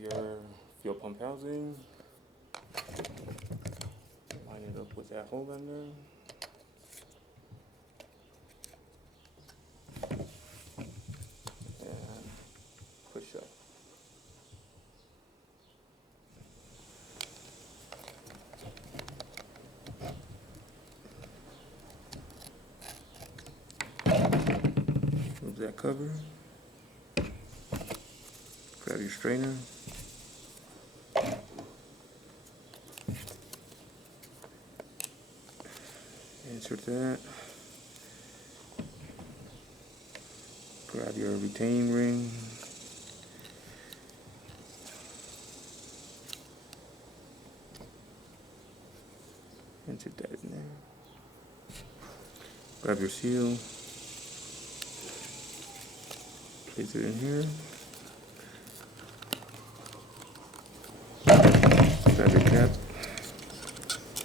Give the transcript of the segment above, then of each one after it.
Your fuel pump housing, line it up with that hole in there. And push up. Remove that cover. Grab your strainer. Insert that. Grab your retaining ring. Insert that in there. Grab your seal. Place it in here. Grab your cap.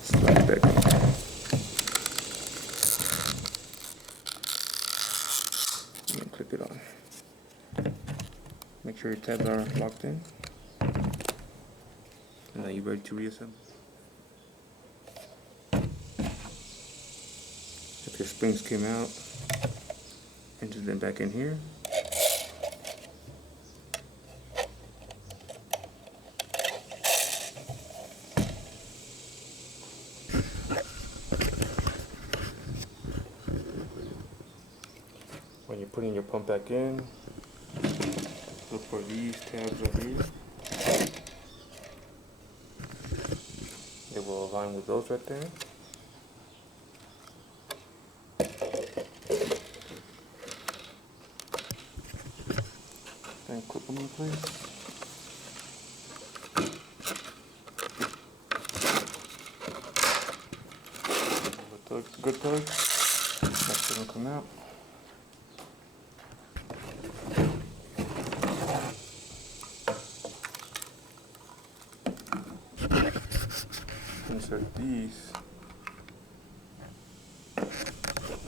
Slide it back in. And clip it on. Make sure your tabs are locked in. And now you're ready to reassemble. If your springs came out, enter them back in here. When you're putting your pump back in, look for these tabs right here. They will align with those right there. And clip them in place. Good tug. That's going to come out. Insert these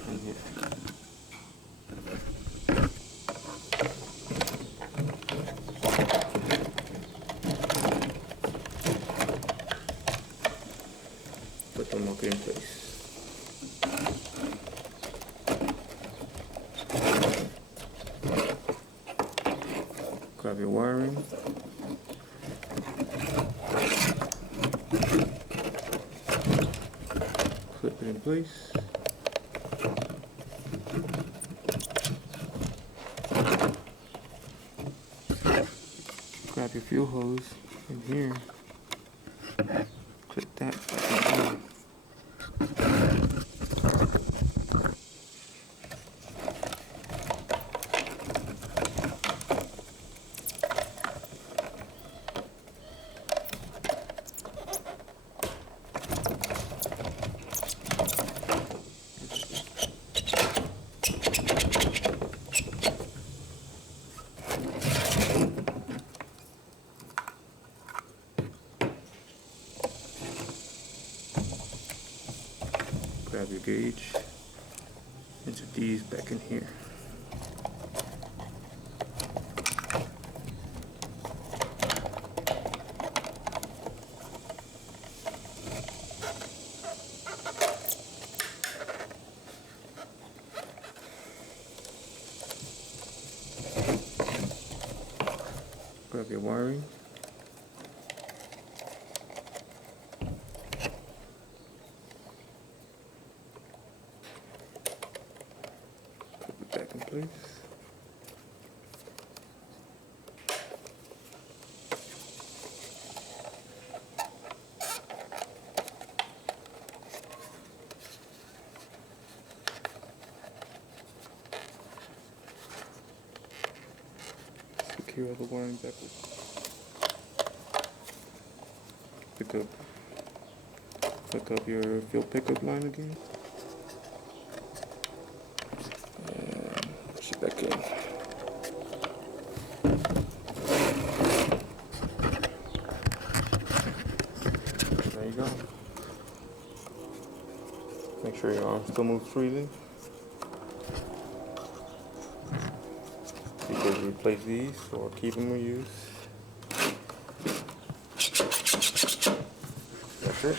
in here. Put them lock in place. Grab your wiring. Clip it in place. Grab your fuel hose in here. Clip that back in. gauge into these back in here. Grab your wiring. Put it back in place. Secure the wiring backwards. Pick up your fuel pickup line again. And push it back in. There you go. Make sure your arm still moves freely. You can replace these or keep them in use. That's it.